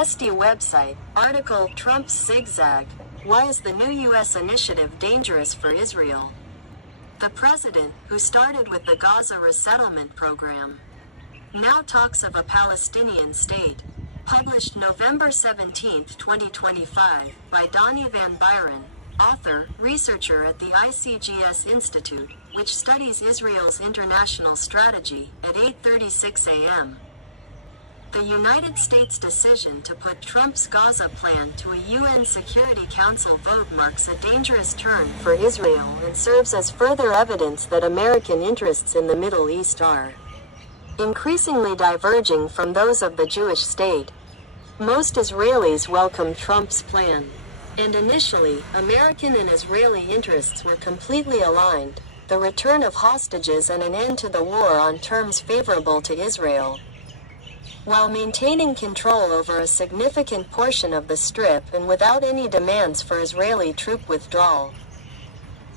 Vesti website, article Trump's Zigzag. Why is the new U.S. initiative dangerous for Israel? The president, who started with the Gaza resettlement program, now talks of a Palestinian state. Published November 17, 2025, by Dani Van Biran, author, researcher at the ICG Institute, which studies Israel's international strategy, at 8:36 a.m. The United States' decision to put Trump's Gaza plan to a UN Security Council vote marks a dangerous turn for Israel and serves as further evidence that American interests in the Middle East are increasingly diverging from those of the Jewish state. Most Israelis welcomed Trump's plan, and initially, American and Israeli interests were completely aligned: the return of hostages and an end to the war on terms favorable to Israel, while maintaining control over a significant portion of the Strip and without any demands for Israeli troop withdrawal.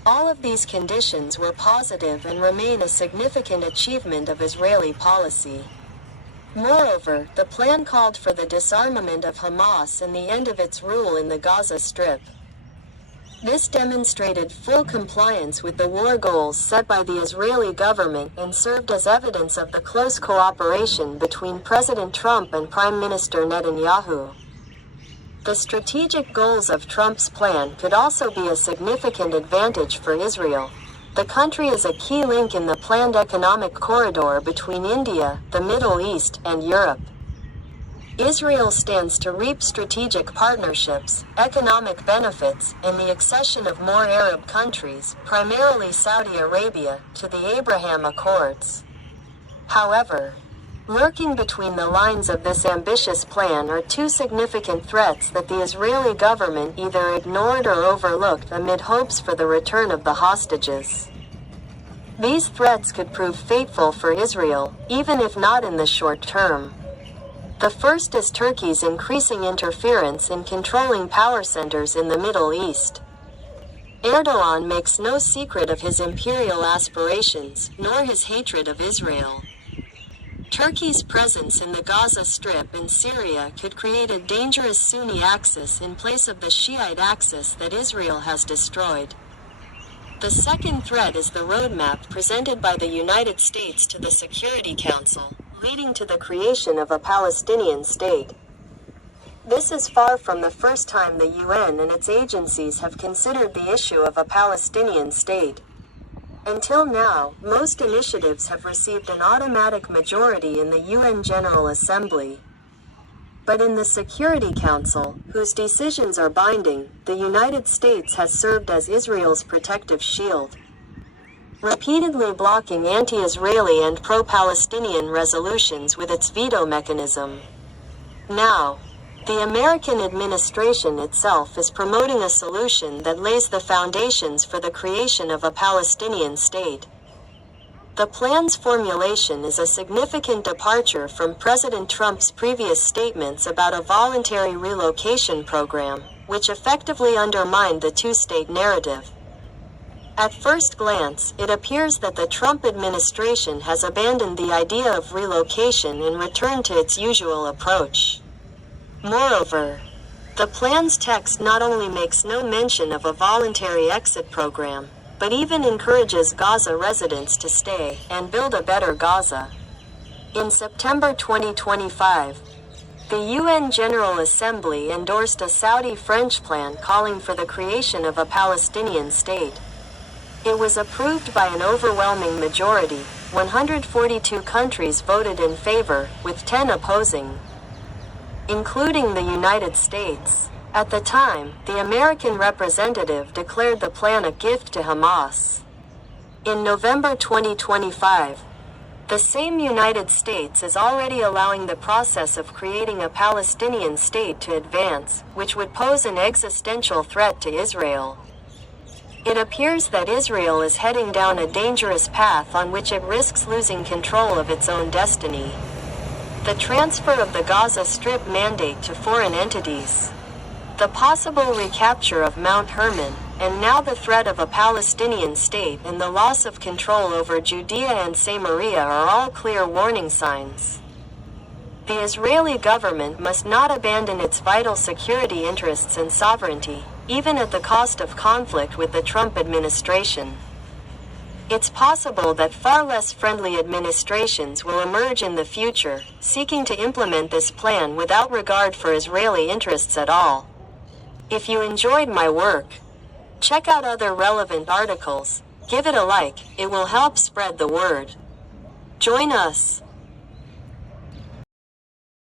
All of these conditions were positive and remain a significant achievement of Israeli policy. Moreover, the plan called for the disarmament of Hamas and the end of its rule in the Gaza Strip. This demonstrated full compliance with the war goals set by the Israeli government and served as evidence of the close cooperation between President Trump and Prime Minister Netanyahu. The strategic goals of Trump's plan could also be a significant advantage for Israel. The country is a key link in the planned economic corridor between India, the Middle East, and Europe. Israel stands to reap strategic partnerships, economic benefits, and the accession of more Arab countries, primarily Saudi Arabia, to the Abraham Accords. However, lurking between the lines of this ambitious plan are two significant threats that the Israeli government either ignored or overlooked amid hopes for the return of the hostages. These threats could prove fateful for Israel, even if not in the short term. The first is Turkey's increasing interference in controlling power centers in the Middle East. Erdogan makes no secret of his imperial aspirations, nor his hatred of Israel. Turkey's presence in the Gaza Strip and Syria could create a dangerous Sunni axis in place of the Shiite axis that Israel has destroyed. The second threat is the roadmap presented by the United States to the Security Council, leading to the creation of a Palestinian state. This is far from the first time the UN and its agencies have considered the issue of a Palestinian state. Until now, most initiatives have received an automatic majority in the UN General Assembly. But in the Security Council, whose decisions are binding, the United States has served as Israel's protective shield, repeatedly blocking anti-Israeli and pro-Palestinian resolutions with its veto mechanism. Now, the American administration itself is promoting a solution that lays the foundations for the creation of a Palestinian state. The plan's formulation is a significant departure from President Trump's previous statements about a voluntary relocation program, which effectively undermined the two-state narrative. At first glance, it appears that the Trump administration has abandoned the idea of relocation and returned to its usual approach. Moreover, the plan's text not only makes no mention of a voluntary exit program, but even encourages Gaza residents to stay and build a better Gaza. In September 2025, the UN General Assembly endorsed a Saudi-French plan calling for the creation of a Palestinian state. It was approved by an overwhelming majority. 142 countries voted in favor, with 10 opposing, including the United States. At the time, the American representative declared the plan a gift to Hamas. In November 2025, the same United States is already allowing the process of creating a Palestinian state to advance, which would pose an existential threat to Israel. It appears that Israel is heading down a dangerous path on which it risks losing control of its own destiny. The transfer of the Gaza Strip mandate to foreign entities, the possible recapture of Mount Hermon, and now the threat of a Palestinian state and the loss of control over Judea and Samaria are all clear warning signs. The Israeli government must not abandon its vital security interests and sovereignty, even at the cost of conflict with the Trump administration. It's possible that far less friendly administrations will emerge in the future, seeking to implement this plan without regard for Israeli interests at all. If you enjoyed my work, check out other relevant articles, give it a like, it will help spread the word. Join us.